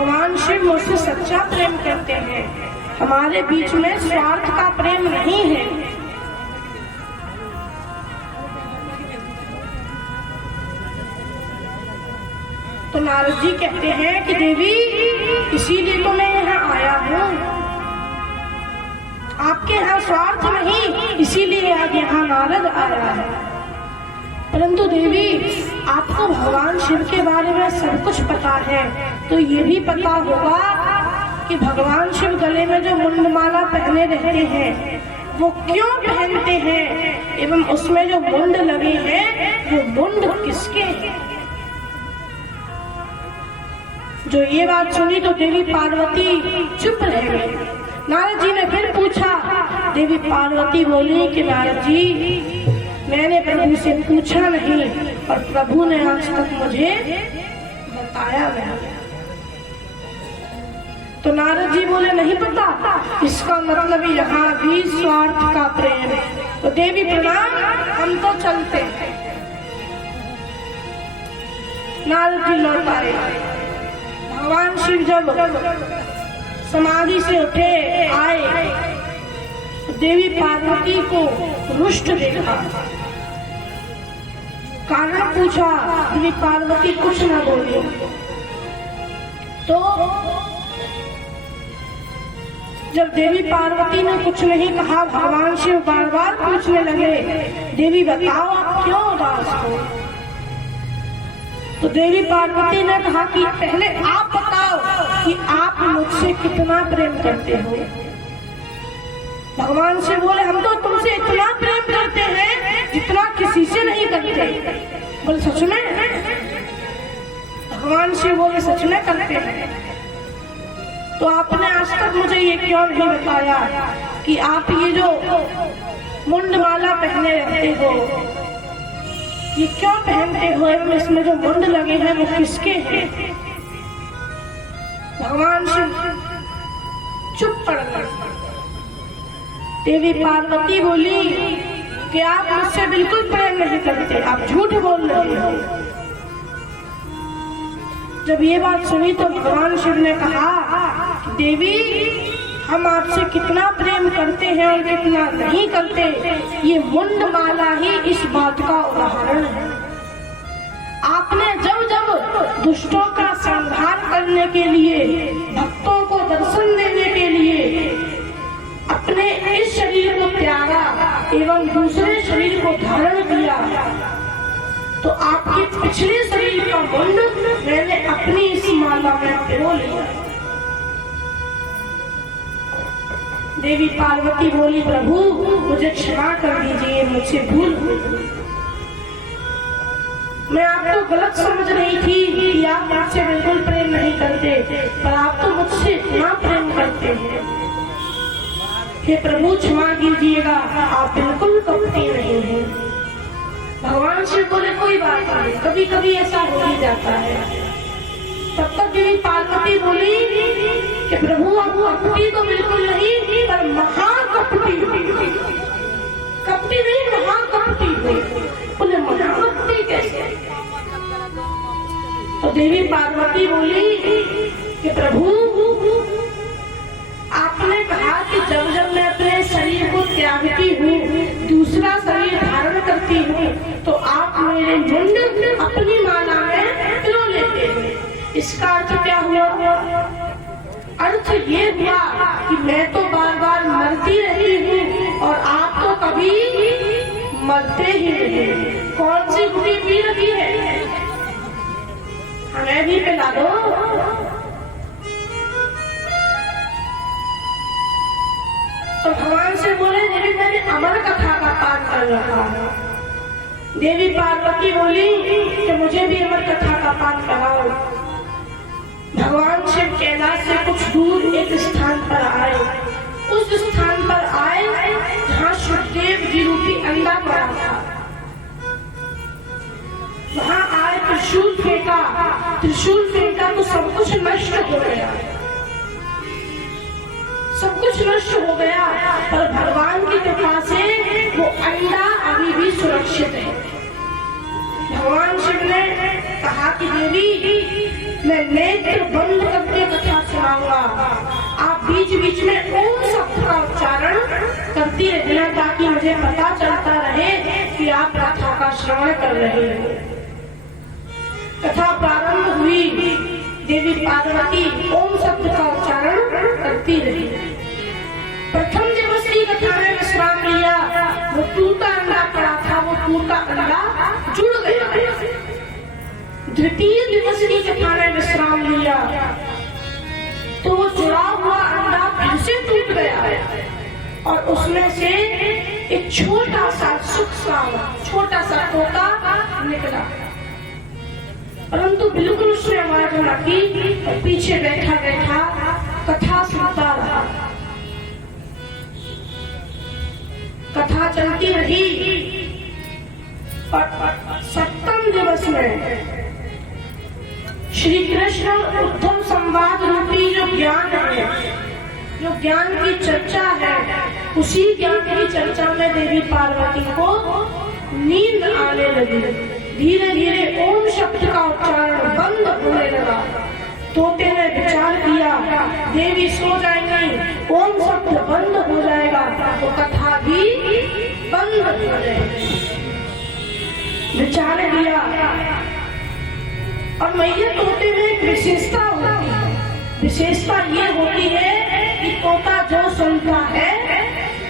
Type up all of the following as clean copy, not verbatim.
भगवान शिव मुझसे सच्चा प्रेम करते हैं, हमारे बीच में स्वार्थ का प्रेम नहीं है। तो नारद जी कहते हैं कि देवी, इसीलिए तो मैं यहाँ आया हूँ, आपके यहाँ स्वार्थ नहीं, इसीलिए आज यहाँ नारद आया है। परंतु देवी, आपको भगवान शिव के बारे में सब कुछ पता है, तो ये भी पता होगा कि भगवान शिव गले में जो मुंडमाला पहने रहते हैं वो क्यों पहनते हैं, एवं उसमें जो मुंड लगे हैं वो मुंड किसके हैं। जो ये बात सुनी तो देवी पार्वती चुप रह गई। नारद जी ने फिर पूछा। देवी पार्वती बोली कि नारद जी, मैंने प्रभु से पूछा नहीं और प्रभु ने आज तक मुझे बताया नहीं। तो नारद जी बोले नहीं पता, इसका मतलब यहाँ भी स्वार्थ का प्रेम है। तो देवी प्रणाम, हम तो चलते हैं। नारद जी लौट आए। भगवान शिव जब समाधि से उठे आए, देवी पार्वती को रुष्ट देखा, कारण पूछा। देवी पार्वती कुछ न बोली। तो जब देवी पार्वती ने कुछ नहीं कहा, भगवान शिव बार बार पूछने लगे, देवी बताओ आप क्यों उदास हो। तो देवी पार्वती ने कहा कि पहले आप बताओ कि आप मुझसे कितना प्रेम करते हो। भगवान शिव बोले, हम तो तुमसे इतना प्रेम करते हैं जितना किसी से नहीं करते। बोले सच में? भगवान शिव बोले सच में करते हैं। तो आपने आज तक मुझे ये क्यों नहीं बताया कि आप ये जो मुंडमाला पहने रहते हो, ये क्यों पहनते हो, एवं इसमें जो मुंड लगे हैं वो किसके हैं। भगवान शिव चुप पड़ गए। देवी पार्वती बोली कि आप मुझसे बिल्कुल प्रेम नहीं करते, आप झूठ बोल रहे हो। जब ये बात सुनी तो भगवान शिव ने कहा, देवी हम आपसे कितना प्रेम करते हैं और कितना नहीं करते, ये मुंडमाला ही इस बात का उदाहरण है। आपने जब जब दुष्टों का संहार करने के लिए, भक्तों को दर्शन देने के लिए अपने इस शरीर को त्यागा एवं दूसरे शरीर को धारण किया, तो आपके पिछले शरीर का मुंड मैंने अपनी इस माला में पिरो लिया। देवी पार्वती बोली, प्रभु मुझे क्षमा कर दीजिए, मुझसे भूल हुई। मैं आपको गलत समझ रही थी कि आप मुझसे बिल्कुल प्रेम नहीं करते, पर आप तो मुझसे इतना प्रेम करते हैं। हे प्रभु क्षमा कीजिएगा, आप बिल्कुल कपटी नहीं हैं। भगवान शिव बोले कोई बात नहीं, कभी कभी ऐसा हो ही जाता है। तब तक देवी पार्वती बोली कि प्रभु आप कपटी तो बिल्कुल नहीं, पर महाकपटी हुई। कपटी नहीं, महाकपटी हुई। बोले महाकपटी कैसे? तो देवी पार्वती बोली कि प्रभु आपने कहा कि जब जब मैं अपने शरीर को त्यागती हूँ, दूसरा शरीर धारण करती हूँ, तो आप मेरे मुंड अपनी माला में पिरो लेते हैं। इसका अर्थ क्या हुआ? अर्थ ये हुआ कि मैं तो बार बार मरती रहती हूँ और आप तो कभी मरते ही नहीं। कौन सी गुटी पी रखी है? हमें भी पिला दो। तो भगवान से बोले, देवी मैंने अमर कथा का पाठ कर रखा है। देवी पार्वती बोली कि मुझे भी अमर कथा का पाठ कराओ। भगवान शिव कैलाश से कुछ दूर एक स्थान पर आए। उस स्थान पर आए जहाँ सुखदेव जी रूपी अंडा पड़ा था। वहाँ आए, त्रिशूल फेंका। त्रिशूल फेंका तो सब कुछ नष्ट हो गया, सब कुछ नष्ट हो गया, पर भगवान की कृपा से वो अंडा अभी भी सुरक्षित है। भगवान शिव ने कहा कि देवी मैं नेत्र बंद करके मुझे पता चलता रहे कि आप कथा का श्रवण कर रहे हो। कथा प्रारंभ हुई, देवी पार्वती ओम शब्द का उच्चारण करती रही। प्रथम दिवस की कथा में विश्राम लिया, वो टूटा अंडा पड़ा था, वो टूटा अंडा जुड़ गया। द्वितीय दिवस की कथा में विश्राम लिया तो वो जुड़ा हुआ अंडा फिर से टूट गया और उसमें से एक छोटा सा छोटा सा तोता निकला। परंतु बिल्कुल उसने आवाज न की और पीछे बैठा बैठा कथा सुनता रहा। कथा चलती रही और सप्तम दिवस में श्री कृष्ण उद्धव संवाद रूपी जो ज्ञान है, जो ज्ञान की चर्चा है, उसी ज्ञान की चर्चा में देवी पार्वती को नींद आने लगी। धीरे धीरे ओम शब्द का उच्चारण बंद होने लगा। तोते ने विचार किया देवी सो जाएंगी, ओम शब्द बंद हो जाएगा तो कथा भी बंद हो जाएगी। विचार किया और मैया तोते में एक विशेषता होती है। विशेषता ये होती है कि तोता जो सुनता है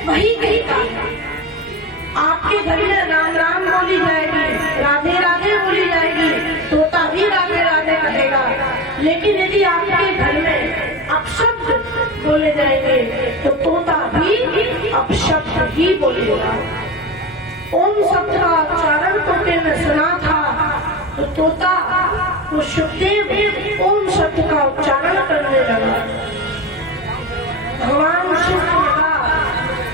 वही कहता है। आपके घर में राम राम बोली जाएगी, राधे राधे बोली जाएगी, तोता भी राधे राधे कहेगा। लेकिन यदि आपके घर में अपशब्द बोले जाएंगे तो तोता भी अपशब्द ही बोलेगा। ओम शब्द का उच्चारण तोते ने सुना था तो तोता वो सुखदेव ओम शब्द का उच्चारण करने लगा। भगवान शिव को लगा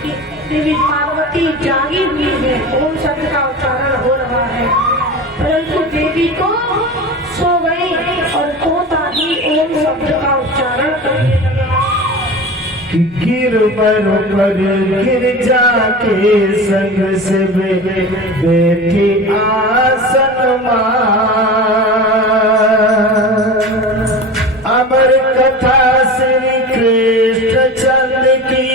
कि देवी पार्वती जागी हुई है, ओम शब्द का उच्चारण हो रहा है, परंतु देवी तो सो गई और तोता ही ओम शब्द का उच्चारण करने लगा। गिर पर गिर जाके संग से बैठी आसन अमर कथा श्री कृष्ण चंद्र की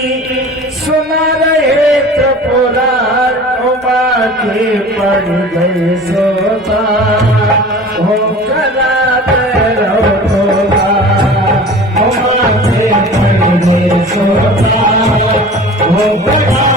सुना रहे त्रिपुरार उमा के पड़ गए सोता हो कला उमा के पड़ गए सोता हो कला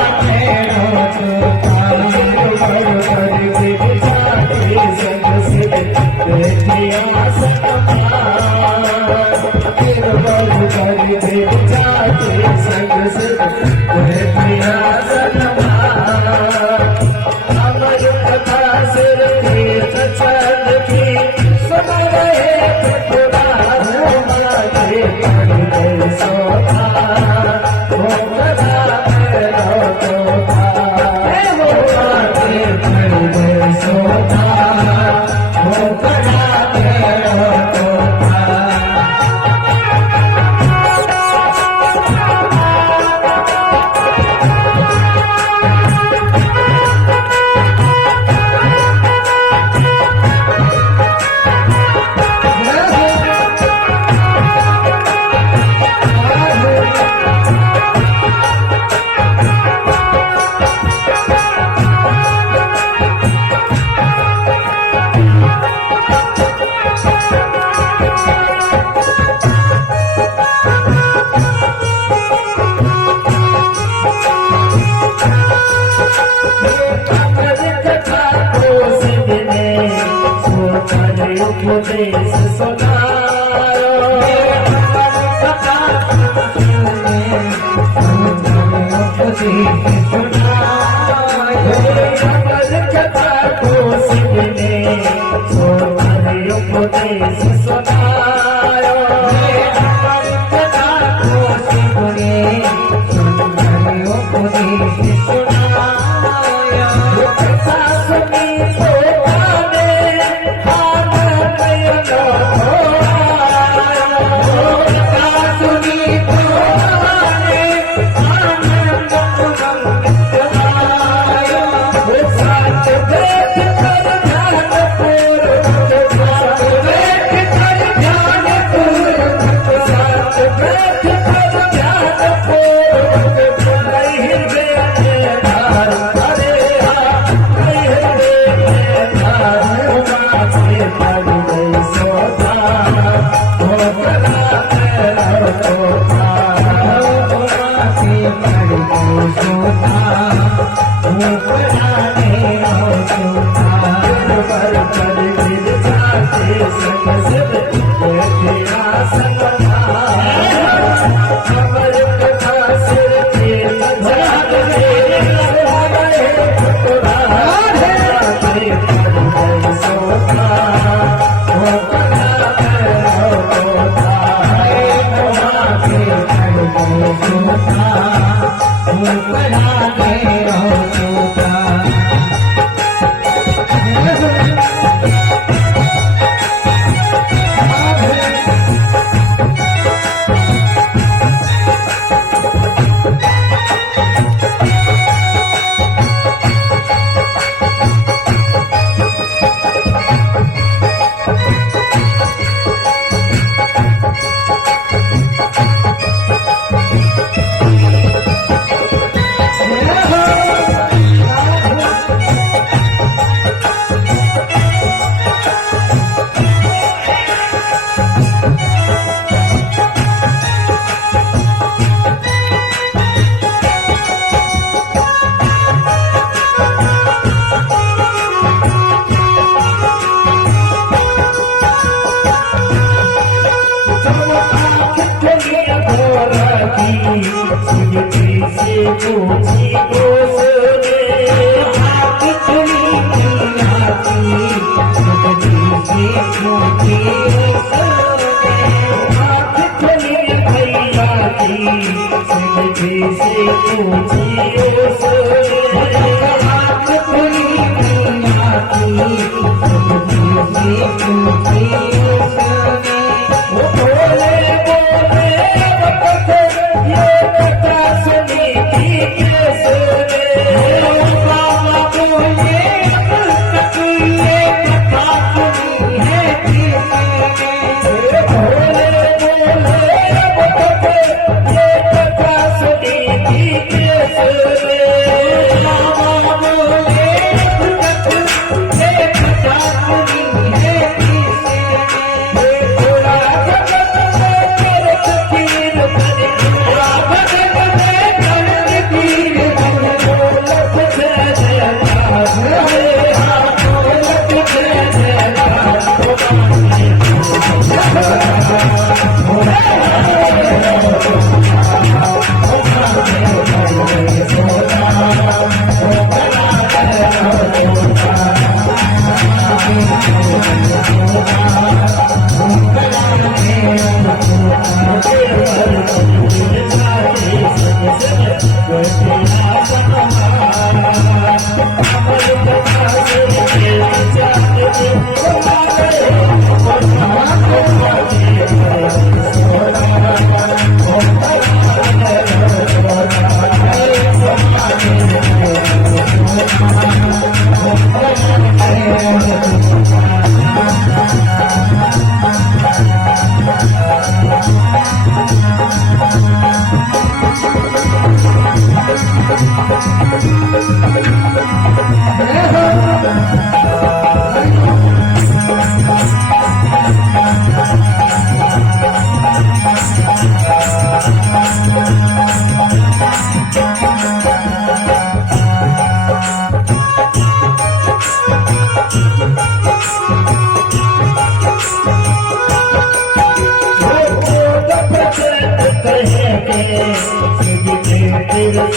अमर कथा सिर के सजाद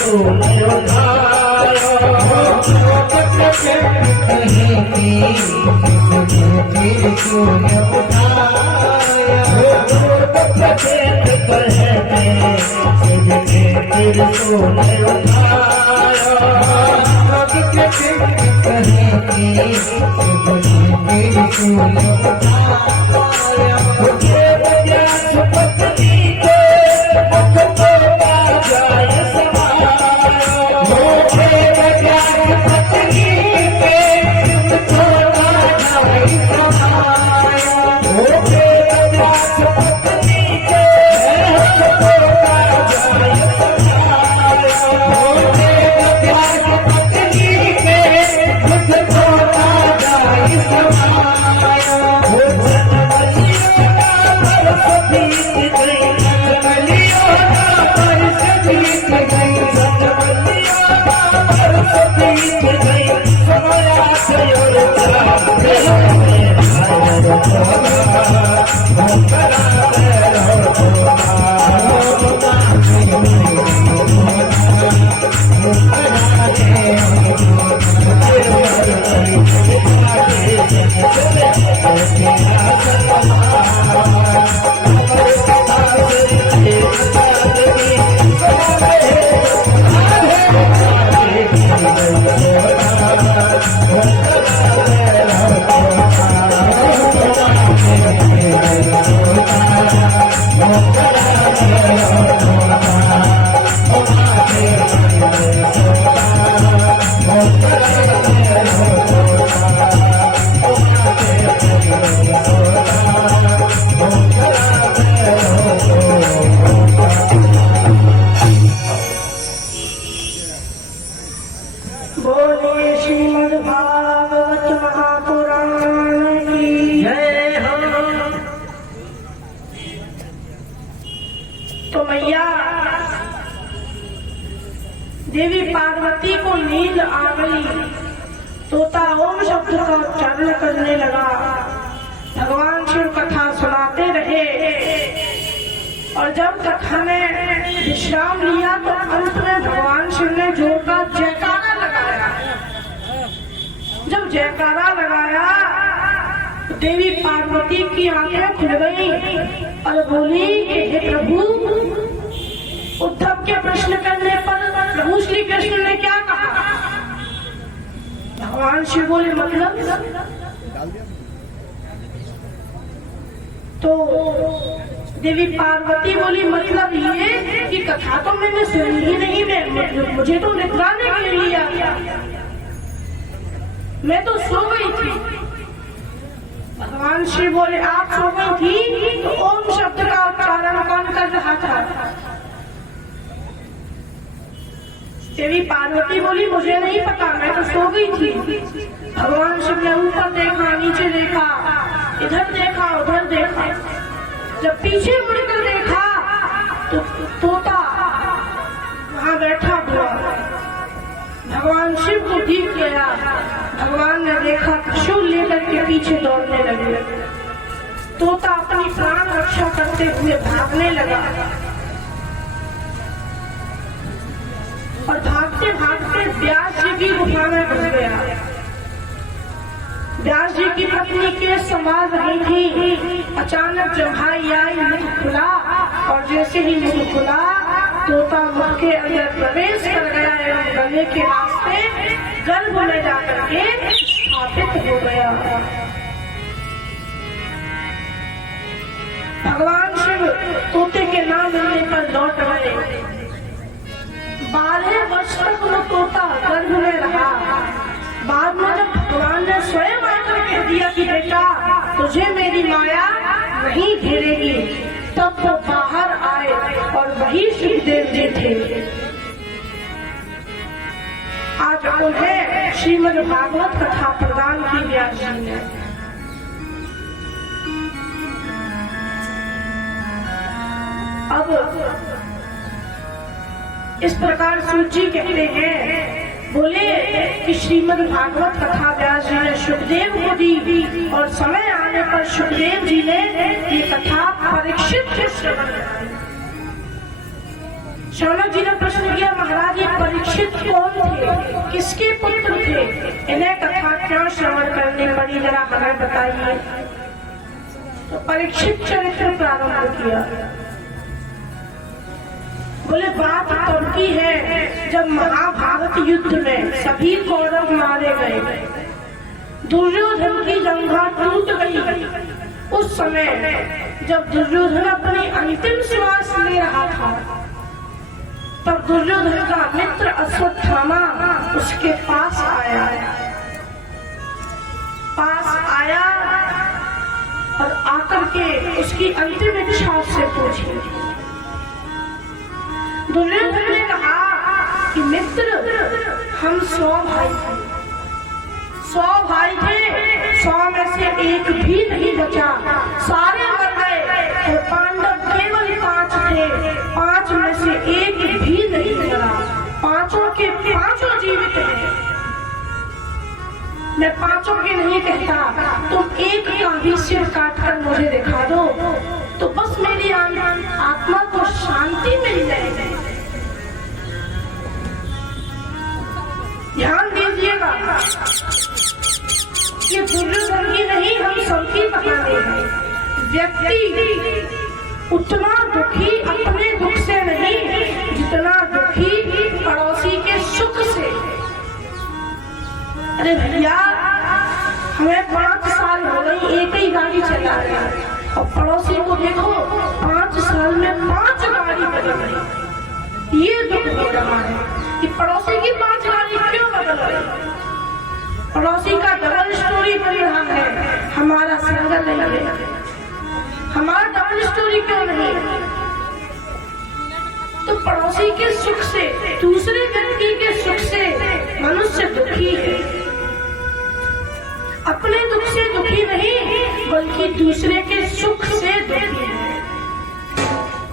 Oh, बोले श्रीमद् भागवत महापुराण की जय हो। तो मैया देवी पार्वती को नींद आ गई। तोता ओम शब्द का उच्चारण करने लगा। भगवान शिव कथा सुनाते रहे और जब कथा ने विश्राम लिया तो अंत में भगवान शिव ने जोर का जयकारा लगाया। जब जयकारा लगाया तो देवी पार्वती की आंखें खुल गई और बोली कि हे प्रभु, उद्धव के प्रश्न करने पर प्रभु श्री कृष्ण ने क्या कहा? भगवान शिव बोले मतलब? तो देवी पार्वती बोली मतलब ये कि कथा तो मैंने सुनी ही नहीं, मैं मुझे तो निद्रा ने ले लिया, मैं तो सो गई थी। भगवान शिव बोले आप सो गई थी तो ओम शब्द का उच्चारण कौन कर रहा था? देवी पार्वती बोली मुझे नहीं पता, मैं तो सो गई थी। भगवान शिव ने ऊपर देखा, नीचे देखा, इधर देखा, उधर देखा। जब पीछे मुड़कर देखा तो तोता वहां बैठा हुआ भगवान शिव को दिख गया। भगवान ने देखा, त्रिशूल लेकर के पीछे दौड़ने लगे। तोता अपनी प्राण रक्षा करते हुए भागने लगा और भागते भागते व्यास जी की गुफा में घुस गया। व्यास जी की पत्नी के संवाद रही थी। अचानक जब भाई आई, मुख खुला और जैसे ही मुख खुला तोता मुख के अंदर प्रवेश कर गया एवं गले के रास्ते गर्भ में जाकर के स्थापित हो गया। भगवान शिव तोते के नाम लेने पर लौट गए। 12 वर्ष तक वो तोता गर्भ में रहा। बाद में जब भगवान ने स्वयं आकर कह दिया कि बेटा तुझे मेरी माया नहीं घेरेगी, तब वो बाहर आए और वही सुखदेव जी थे। आज उन्हें श्रीमद् भागवत कथा प्रदान की व्यास जी ने। अब इस प्रकार सूत जी कहते हैं, बोले कि श्रीमद् भागवत कथा व्यास जी ने सुखदेव को दी और समय आने पर सुखदेव जी ने ये कथा परीक्षित के श्रवण कराई। शौनक जी ने प्रश्न किया, महाराज ये परीक्षित कौन थे, किसके पुत्र थे, इन्हें कथा क्यों श्रवण करनी पड़ी, जरा हमें बताइए। तो परीक्षित चरित्र प्रारंभ किया। बोले बात तब की है जब महाभारत युद्ध में सभी कौरव मारे गए, दुर्योधन की जंघा टूट गई। उस समय जब दुर्योधन अपनी अंतिम श्वास ले रहा था, तब दुर्योधन का मित्र अश्वत्थामा उसके पास आया और आकर के उसकी अंतिम इच्छा से पूछी। दुर्योधन ने कहा कि मित्र हम 100 भाई थे, 100 भाई थे, 100 में से एक भी नहीं बचा, सारे मर गए और पांडव केवल 5 थे, 5 में से एक भी नहीं मरा, पांचों के पांचों जीवित हैं। मैं पांचों के नहीं कहता, तुम एक का भी सिर काट कर मुझे दिखा दो तो बस मेरी आत्मा को शांति मिल जाएगी। ध्यान दीजिएगा, ये दुर्योधन की नहीं हम सबकी कहानी है। व्यक्ति उतना दुखी अपने दुख से नहीं जितना दुखी पड़ोसी के सुख से। अरे भैया हमें 5 साल हो गई एक ही गाड़ी चला रहे और पड़ोसी को देखो 5 साल बदल रही। ये दुख हो रहा है कि पड़ोसी की 5 गाड़ी क्यों बदल रही। पड़ोसी का डबल स्टोरी बन रहा है, हमारा सिंगल नहीं है। हमारा डबल स्टोरी क्यों नहीं? तो पड़ोसी के सुख से, दूसरे व्यक्ति के सुख से मनुष्य दुखी है। अपने दुख से दुखी नहीं, बल्कि दूसरे के सुख से दुखी है।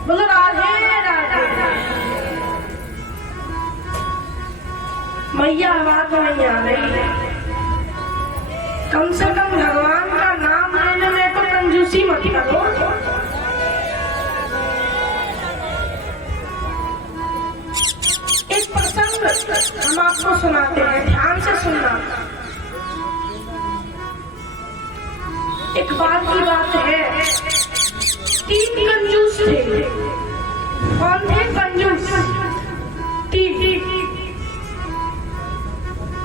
बोलो राधे राधे। मैया आवाज नहीं आ रही है। कम से कम भगवान का नाम लेने में तो कंजूसी मत करो। एक प्रसंग हम आपको सुनाते हैं, ध्यान से सुनना। एक बार की बात है, 3 कंजूस थे। कौन थे कंजूस? 3।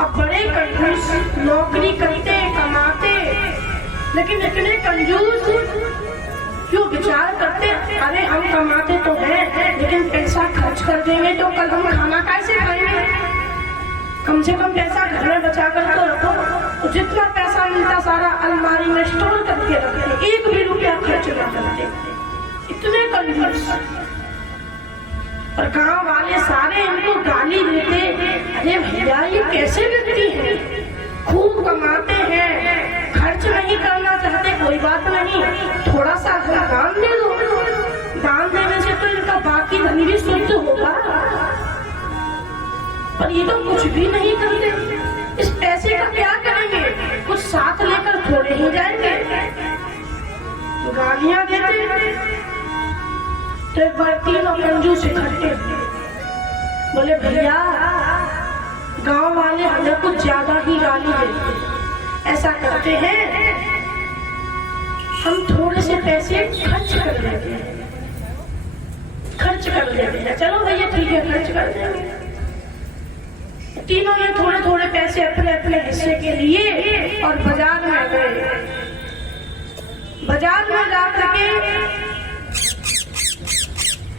अब बड़े कंजूस नौकरी करते कमाते, लेकिन इतने कंजूस क्यों विचार करते, अरे हम कमाते तो हैं लेकिन पैसा खर्च कर देंगे तो कल हम खाना कैसे खाएंगे। कम से कम पैसा घर में बचा कर तो रखो। तो जितना पैसा मिलता सारा अलमारी में स्टोर करके रखते, 1 भी रुपया खर्च न करते। इतने कंजूस। और गांव वाले सारे इनको गाली देते, अरे भैया ये कैसे व्यक्ति है, खूब कमाते हैं, खर्च नहीं करना चाहते, कोई बात नहीं, थोड़ा सा दान दे दो। दान देने से तो इनका बाकी धन भी शुद्ध होगा। पर ये तो कुछ भी नहीं करते। इस पैसे का क्या करेंगे? कुछ साथ लेकर थोड़े ही जाएंगे, गालियां देते। तो एक बार 3 कंजूस इकट्ठे बोले, भैया गांव वाले हमें कुछ ज्यादा ही गाली देते, ऐसा करते हैं हम थोड़े से पैसे खर्च कर देते हैं। चलो भैया ठीक है, खर्च कर देंगे। तीनों ने थोड़े थोड़े पैसे अपने अपने हिस्से के लिए और बाजार में गए। बाजार में जा करके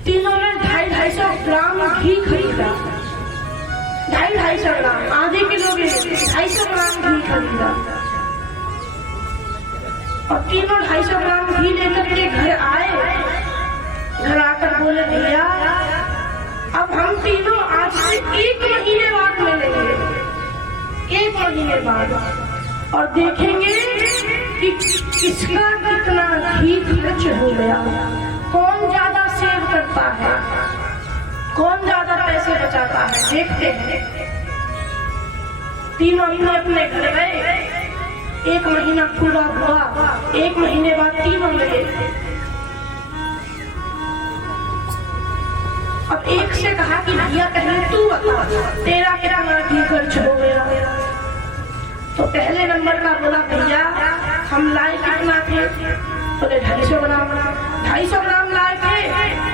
तीनों ने 250 ग्राम घी खरीदा। 250 ग्राम, आधे किलो के 250 ग्राम घी खरीदा। और तीनों 250 ग्राम घी लेकर के घर आए। घर आकर बोले, भैया अब हम तीनों आज से 1 महीने बाद मिलेंगे, 1 महीने बाद, और देखेंगे कि किसका कितना घी खर्च हो गया, कौन ज्यादा सेव करता है, कौन ज्यादा पैसे बचाता है, देखते हैं। तीनों अपने घर गए। 1 महीना पूरा हुआ। 1 महीने बाद तीनों मिले। अब एक से कहा कि भैया पहले तू बता, तेरा कितना घी खर्च हो गया। तो पहले नंबर का बोला, भैया हम लाए कितना थे? बोले 250 ग्राम। 250 ग्राम लाए थे।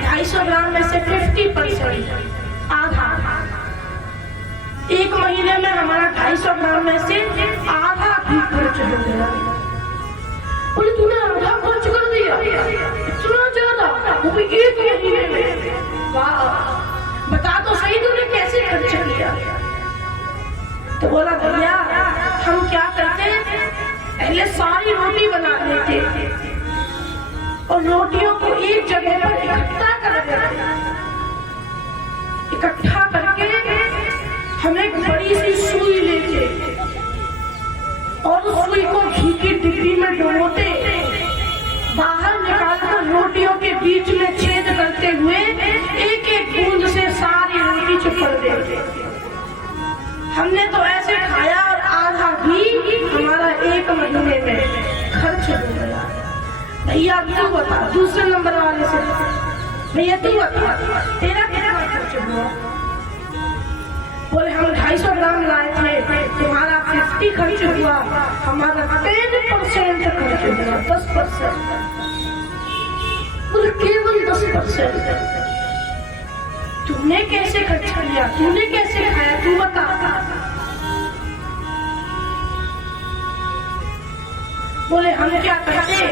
250 ग्राम में से 50%, आधा। 1 महीने में हमारा 250 ग्राम में से आधा घी खर्च हो गया। बोले तूने आधा खर्च कर दिया, इतना ज्यादा, वो भी 1 महीने में। वाह, बता तो सही तूने कैसे खर्च किया। तो बोला, भैया हम क्या करते, पहले सारी रोटी बना लेते और रोटियों को एक जगह पर इकट्ठा कर देते। इकट्ठा करके हम एक बड़ी सी सुई लेते और उस सुई को घी की डिब्बी में डुबोते, बाहर निकालकर रोटियों के बीच में छेद करते हुए एक एक बूंद से सारी रोटी चिपड़ देते। हमने तो ऐसे खाया और आधा घी हमारा 1 महीने में खर्च हो गया। भैया तू बता, दूसरे नंबर वाले से, भैया तू बता तेरा कितना खर्च हुआ? बोले हम 250 ग्राम लाए थे, तुम्हारा 50 खर्च हुआ, हमारा 10% खर्च हुआ, 10%। बोले केवल 10%? तुमने कैसे खर्च किया, तूने कैसे खाया, तू बता। बोले हम क्या करते,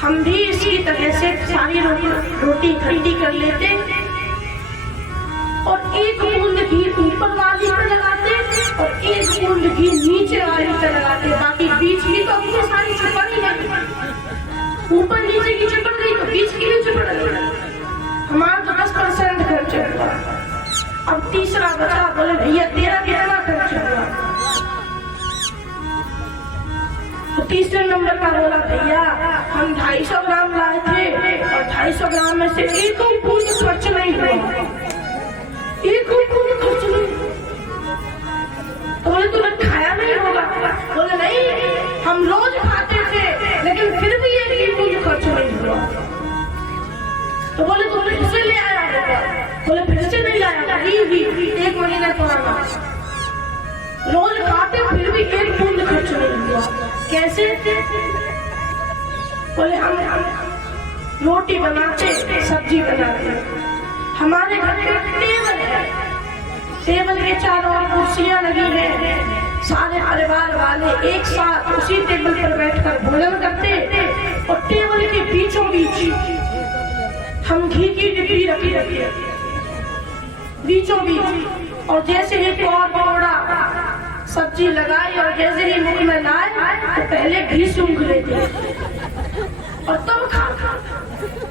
हम भी इसी तरह से सारी रोटी इकट्ठी कर लेते और एक बूंद घी ऊपर वाली पे लगाते और एक बूंद घी नीचे वाली पे लगाते, बाकी बीच की तो अपनी सारी चिपक ही गई। ऊपर नीचे की चिपक गई तो बीच की भी चिपक गई। हमारा तो 10% खर्च हुआ। अब तीसरा बचा, बोले भैया तेरा कितना खर्च हुआ? तो तीसरे नंबर का बोला भैया हम 250 ग्राम लाए थे और 250 ग्राम में से एक बूंद खर्च नहीं हुआ, एक बूंद खर्च नहीं। तो बोले तूने खाया नहीं होगा? बोले नहीं, हम रोज खाते थे लेकिन फिर भी एक बूंद खर्च नहीं हुआ। तो बोले तुमने फिर से ले आया होगा? बोले फिर से नहीं लाया, एक महीना पुराना, रोज खाते फिर भी एक बूंद खर्च नहीं हुआ। कैसे? बोले हम रोटी बनाते, सब्जी बनाते, हमारे घर में टेबल है, टेबल के चारों ओर कुर्सियां लगी हैं, सारे परिवार वाले एक साथ उसी टेबल पर बैठकर भोजन करते और टेबल के बीचों बीच हम घी की डिब्बी रखी बीचों बीच, और जैसे ही कौड़ा सब्जी लगाई और जैसे ही मुख में लाए तो पहले घी सूंघ लेते और तब खा।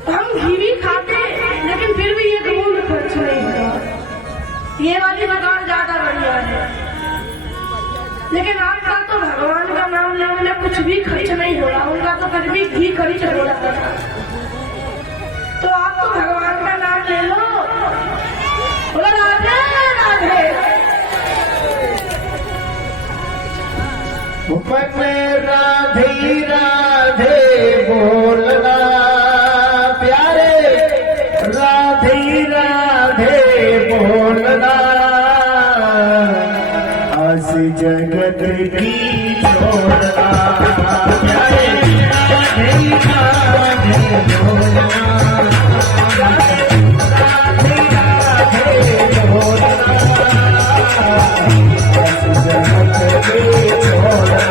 हम घी भी खाते लेकिन फिर भी एक बूंद खर्च नहीं हुआ। ये वाली जुगाड़ ज्यादा बढ़िया है। लेकिन आपका तो भगवान का नाम लेने में कुछ भी खर्च नहीं हो रहा, उनका तो फिर भी घी खर्च हो रहा था। तो आप तो भगवान का नाम ले लो, बोलो राधे राधे। मन राधे राधे बोलना प्यारे, राधे राधे बोलना, आज जगत की छोड़ना प्यारे, राधे राधे बोलना, राधे राधे बोलना, आज जगत की छोड़ना।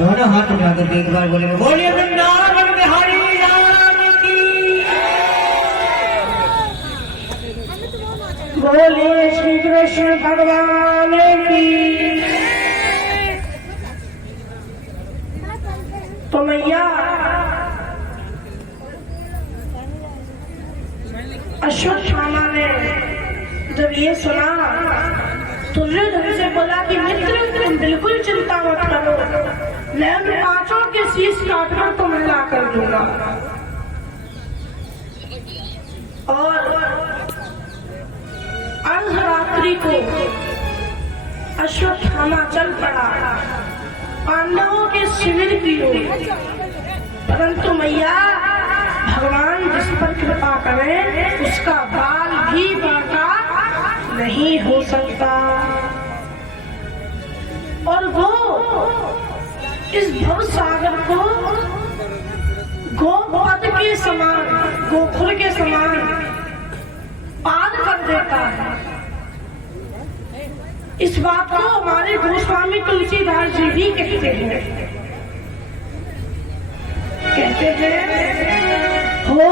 दोनों हाथ उठा करके एक बार बोले बोलिए वृंदावन बिहारी लाल की। बोलिए श्री कृष्ण भगवान की। तो मैया अश्वत्थामा ने जब ये सुना तो दुर्योधन से बोला कि मित्र तुम बिल्कुल चिंता मत करो, मैं उन पांचों के शीश काटकर तुम्हें ला कर दूंगा। और अर्धरात्रि को अश्वत्थामा चल पड़ा पांडवों के शिविर की ओर। परंतु मैया भगवान जिस पर कृपा करें उसका बाल भी बांका नहीं हो सकता। और वो इस भव सागर को गोपद के समान, गोखुर के समान पार कर देता है। इस बात को हमारे गोस्वामी तुलसीदास जी भी कहते हैं हो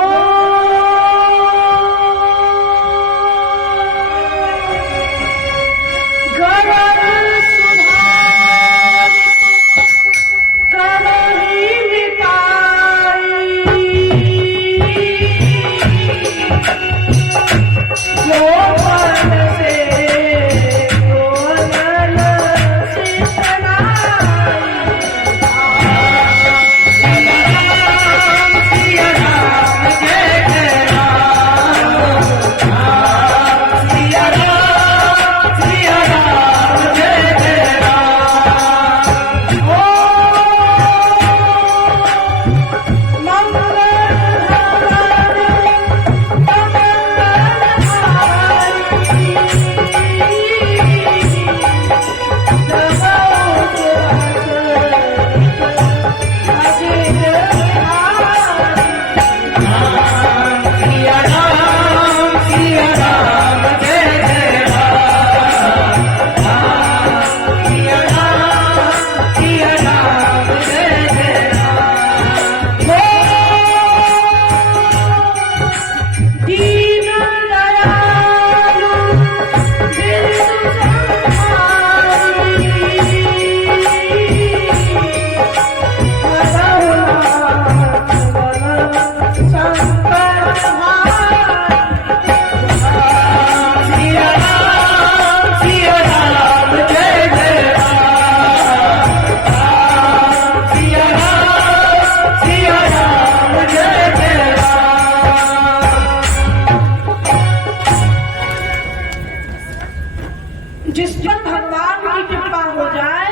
जिस पर भगवान की कृपा हो जाए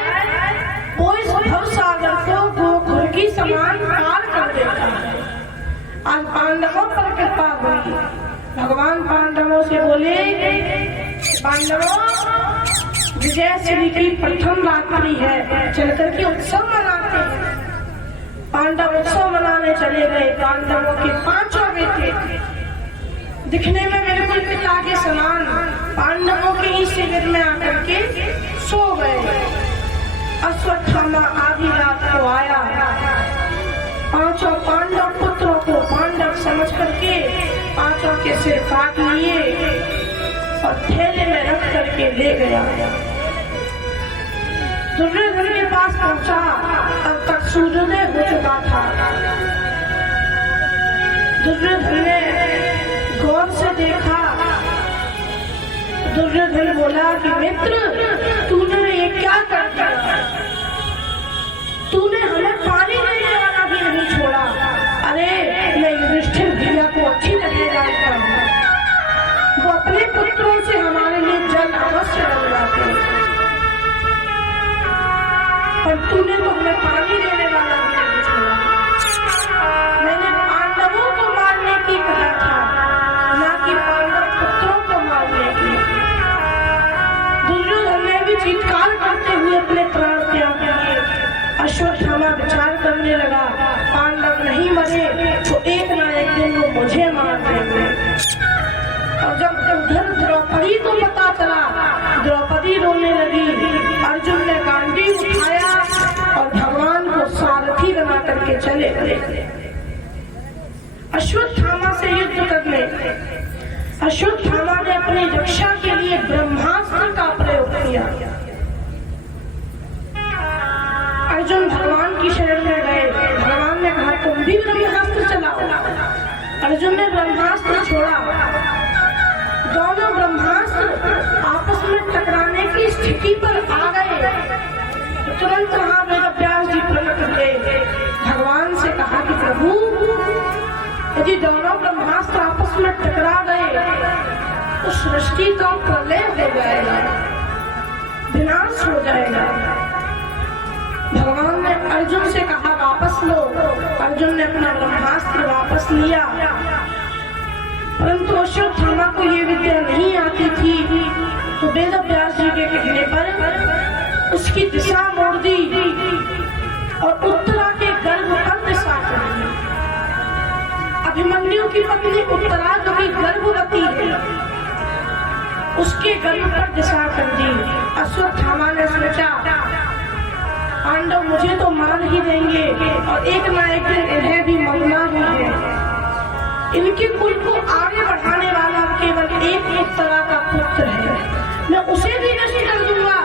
वो इस भवसागर को गोखुर की समान पार कर देता है। आज पांडवों पर कृपा हुई। भगवान पांडवों से बोले, पांडवों विजयश्री की प्रथम रात्रि है, चलकर के उत्सव मनाते हैं। पांडव उत्सव मनाने चले गए। पांडवों के पांचों बेटे दिखने में बिल्कुल पिता के समान पांडवों के ही शिविर में आकर के सो गए। अश्वत्थामा आधी रात को आया, पांचों पांडव पुत्रों को पांडव समझ करके पांचों के सिर काट लिए और थैले में रख करके ले गया। दुर्योधन के पास पहुंचा, तब तक सूर्योदय हो चुका था। दुर्योधन ने गौर से देखा। दुर्योधन बोला कि मित्र, तूने ये क्या कर दिया? तूने हमें पानी देने वाला भी नहीं छोड़ा। अरे मैं युधिष्ठिर भैया को अच्छी तरह जानता हूँ, वो अपने पुत्रों से हमारे लिए जल अवश्य डलवाते हैं, पर तूने तो हमें पानी देने वाला भी नहीं छोड़ा। मैंने पांडवों को मारने की कहा था, ना कि पांडव पुत्रों को मारने की। दुर्योधन ने भी चीत्कार करते हुए अपने प्राण त्याग किए। अश्वत्थामा विचार करने लगा, पांडव नहीं मरे तो एक ना एक दिन वो मुझे मार देंगे। और जब उधर द्रौपदी को पता चला, द्रौपदी रोने लगी। अर्जुन ने गांडीव उठाया और भगवान को सारथी बना करके चले गए अश्वत्थामा से युद्ध करने। अश्वत्थामा ने अपनी रक्षा के लिए ब्रह्मास्त्र का प्रयोग किया। अर्जुन भगवान की शरण में गए। भगवान ने कहा तुम भी ब्रह्मास्त्र चलाओ। अर्जुन ने ब्रह्मास्त्र छोड़ा। दोनों ब्रह्मास्त्र आपस में टकराने की स्थिति पर आ गए। तुरंत वहां वेदव्यास जी प्रकट हुए। भगवान से कहा कि प्रभु, यदि दोनों ब्रह्मास्त्र आपस में टकरा गए तो सृष्टि का प्रलय हो जाएगा, विनाश हो जाएगा। भगवान ने अर्जुन से कहा वापस लो। अर्जुन ने अपना ब्रह्मास्त्र वापस लिया, परंतु अश्वत्थामा को ये विद्या नहीं आती थी। तो वेदव्यास जी के कहने पर उसकी दिशा मोड़ दी और उत्तरा के गर्भ पर दिशा कर दी। अभिमन्यु की पत्नी उत्तरा जो कि गर्भवती है, उसके गर्भ पर दिशा कर दी। अश्वत्थामा ने सोचा पांडव मुझे तो मार ही देंगे और एक ना एक दिन इन्हें भी मरना ही है। इनके कुल को आगे बढ़ाने वाला केवल एक उत्तरा का पुत्र है, मैं उसे भी नष्ट कर दूंगा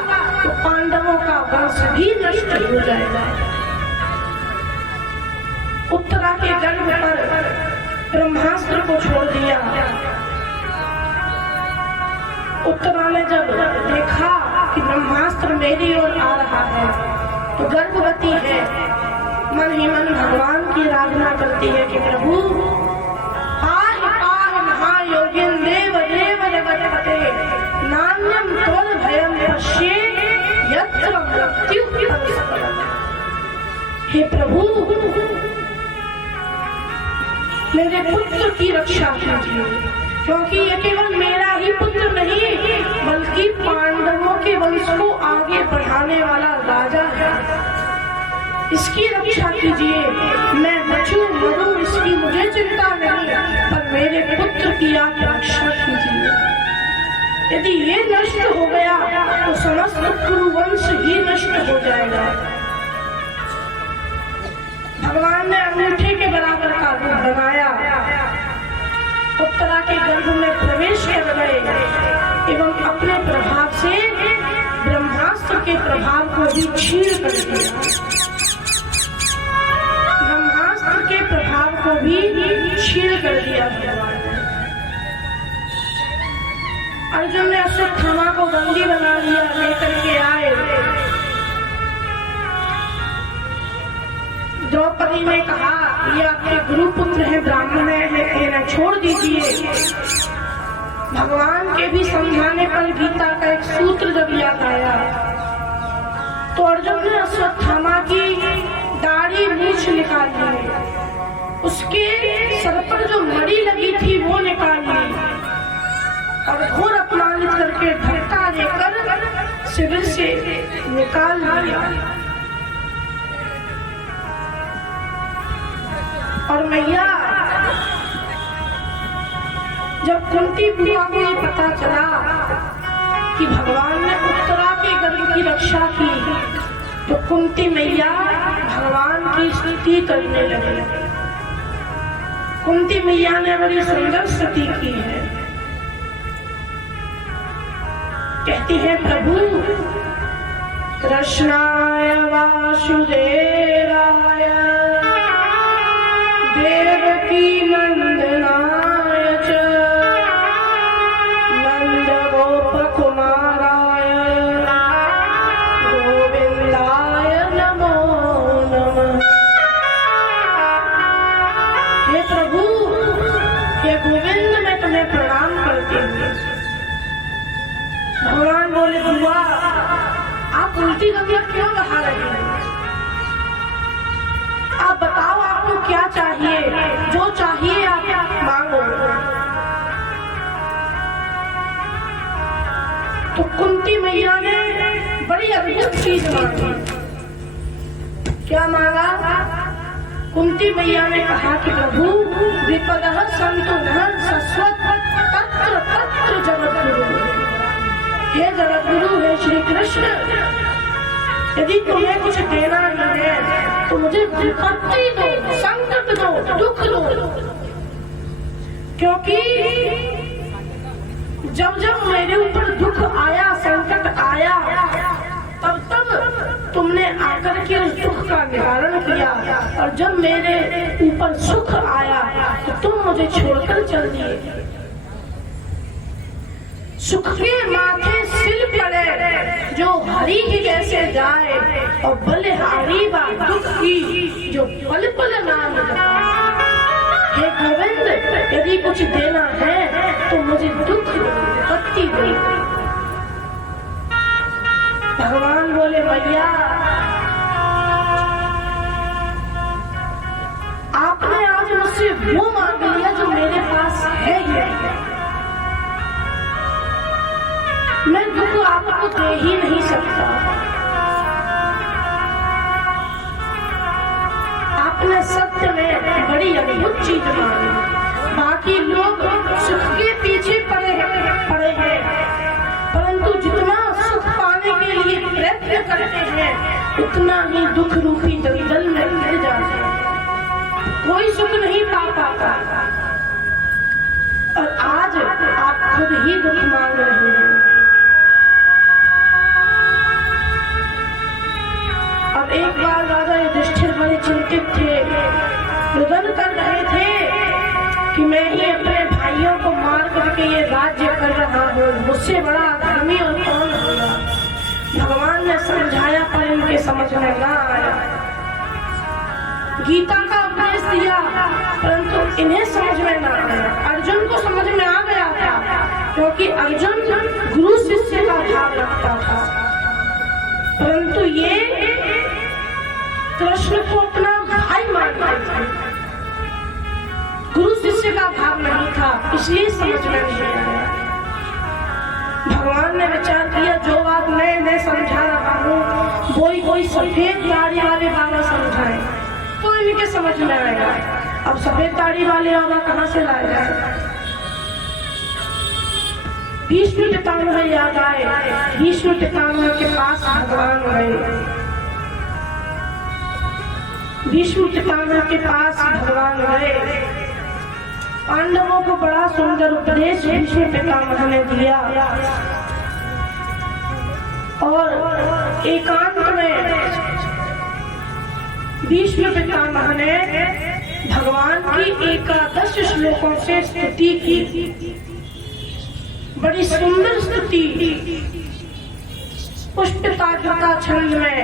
तो पांडवों का वंश भी नष्ट हो जाएगा। उत्तरा के गर्भ पर ब्रह्मास्त्र को छोड़ दिया। उत्तरा ने जब देखा कि ब्रह्मास्त्र मेरी ओर आ रहा है तो गर्भवती है, मन ही मन भगवान की आराधना करती है कि प्रभु पाहि पाहि महायोगिन देव देव जगत्पते नान्यम तोल भयम पश्ये यत्र मृत्यु संस्पदम्। हे प्रभु, मेरे पुत्र की रक्षा कीजिए, क्योंकि ये केवल मेरा ही पुत्र नहीं बल्कि पांडवों के वंश को आगे बढ़ाने वाला राजा है। इसकी रक्षा कीजिए। मैं बचूं मरूं इसकी मुझे चिंता नहीं, पर मेरे पुत्र की आप रक्षा कीजिए। यदि ये नष्ट हो गया तो समस्त कुरुवंश ही नष्ट हो जाएगा। भगवान ने अंगूठे के बराबर का रूप बनाया, उत्तरा के गर्भ में प्रवेश कर गए एवं अपने प्रभाव से ब्रह्मास्त्र के प्रभाव को भी छीन कर दिया। ब्रह्मास्त्र के प्रभाव को भी छीन कर दिया भगवान ने। अर्जुन ने अश्वत्थामा को बंदी बना लिया, लेकर के आए। द्रौपदी ने कहा ये आपके गुरुपुत्र है, ब्राह्मण है, इन्हें छोड़ दीजिए। भगवान के भी समझाने पर गीता का एक सूत्र जब याद आया तो अर्जुन ने अश्वत्थामा की दाढ़ी मूछ निकाल ली, उसके सर पर जो मड़ी लगी थी वो निकाल ली और घोर अपमानित करके धक्का देकर शिविर से निकाल लिया। और मैया जब कुंती बुआ को ये पता चला कि भगवान ने उत्तरा के गर्भ की रक्षा की तो कुंती मैया भगवान की स्तुति करने लगी। कुंती मैया ने बड़ी सुंदर स्तुति की है। कहती है प्रभु कृष्णाय वासुदेवाय देवकी नंदनाय च नंद गोप कुमाराय गोविंदाय नमो नमः। हे प्रभु, हे गोविंद, मैं तुम्हें प्रणाम करती हूँ। भगवान बोले बुआ, आप उल्टी गंगा क्यों बहा रही हैं? आप बताओ आपको क्या चाहिए, जो चाहिए आप मांगो। तो कुंती मैया ने बड़ी अद्भुत चीज मांगी। क्या मांगा? कुंती मैया ने कहा कि प्रभु विपदः सन्तु नः सस्वत् तत्र तत्र जगद्गुरु। हे जगद्गुरु, हे श्री कृष्ण, यदि तुम्हें कुछ देना नहीं है तो मुझे विपत्ति दो, संकट दो, दुख दो। क्योंकि जब जब मेरे ऊपर दुख आया, संकट आया, तब तब तुमने आकर के उस दुख का निवारण किया, और जब मेरे ऊपर सुख आया तो तुम मुझे छोड़कर चल दिए। सुख के माथे सिल पड़े जो हरि ही जैसे जाए, और बलिहारी बा दुख की जो पल पल नाम जपाए। हे गोविंद, यदि कुछ देना है तो मुझे दुख विपत्ति दे। भगवान बोले भैया, आपने आज मुझसे वो मांग लिया जो मेरे पास है ही नहीं। मैं दुख आपको दे ही नहीं सकता। आपने सत्य में बड़ी अद्भुत चीज मांगी। बाकी लोग सुख के पीछे पड़े हैं, परंतु जितना सुख पाने के लिए प्रयत्न करते हैं उतना ही दुख रूपी दलदल में गिर जाते हैं। कोई सुख नहीं पा पाता, और आज आप खुद ही दुख मांग रहे हैं। अब एक बार राजा युधिष्ठिर बड़े चिंतित थे, रुदन कर रहे थे कि मैं ही अपने भाइयों को मार करके ये राज्य कर रहा हूँ, मुझसे बड़ा धर्मी और कौन होगा। भगवान ने समझाया पर इनके समझ में ना आया। गीता का उपदेश दिया परंतु इन्हें समझ में ना आया। अर्जुन को समझ में आ गया था, क्योंकि अर्जुन गुरु शिष्य का भाव रखता था, परंतु ये कृष्ण को अपना भाई मानता था। गुरु शिष्य का भाव नहीं था, इसलिए समझ में नहीं आया। भगवान ने विचार किया, जो बात मैं समझा रहा हूँ कोई सफेद दाढ़ी वाले बाबा समझाए तो इनके समझ में आएगा। अब सफेद दाढ़ी वाले बाबा कहाँ से लाए जाए? भीष्म पितामह याद आए। भीष्म पितामह के पास भगवान गए। भीष्म पितामह के पास भगवान गए। पांडवों को बड़ा सुंदर उपदेश भीष्म पितामह ने दिया, और एकांत में भीष्म पितामह ने भगवान की 11 श्लोकों से स्तुति की। बड़ी सुंदर स्तुति पुष्पताग्रता छंद में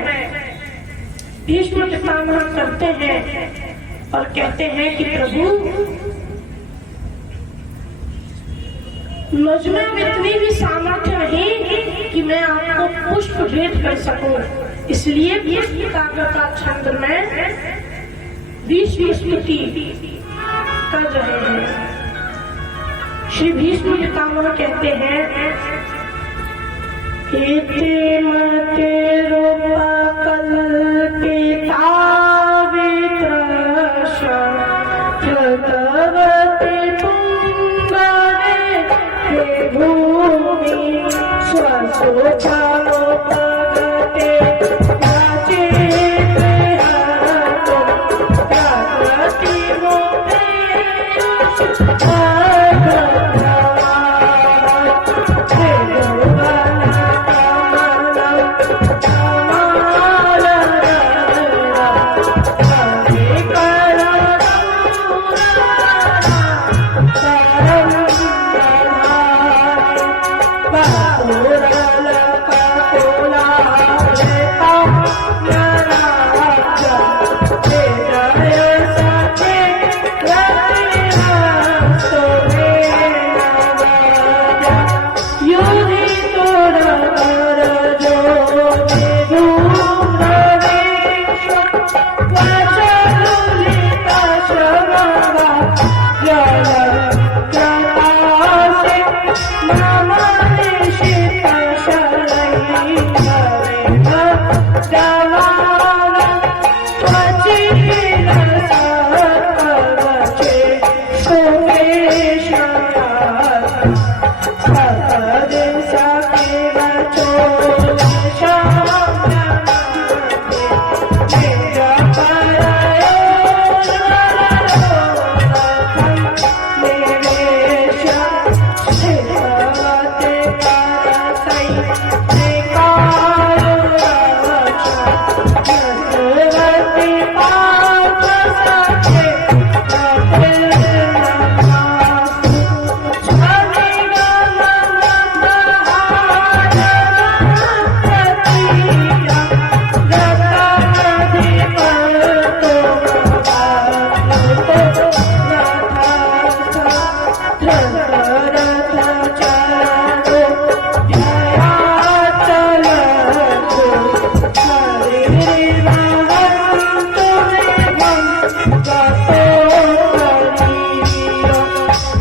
भीष्म पितामह करते हैं और कहते हैं कि प्रभु, मुझ में इतनी भी सामर्थ्य नहीं कि मैं आपको पुष्प भेंट कर सकूं, इसलिए पुष्पताग्रता छंद में भीष्म स्तुति कर रहे हैं। श्री भीष्म पितामह कहते हैं, एते मते रूपा कल्पिता वित्रश प्रतवते पुंगरे हे भूमि स्वशोभालोपगते प्राचीन प्रहतो प्राकृति मोहे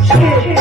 Shri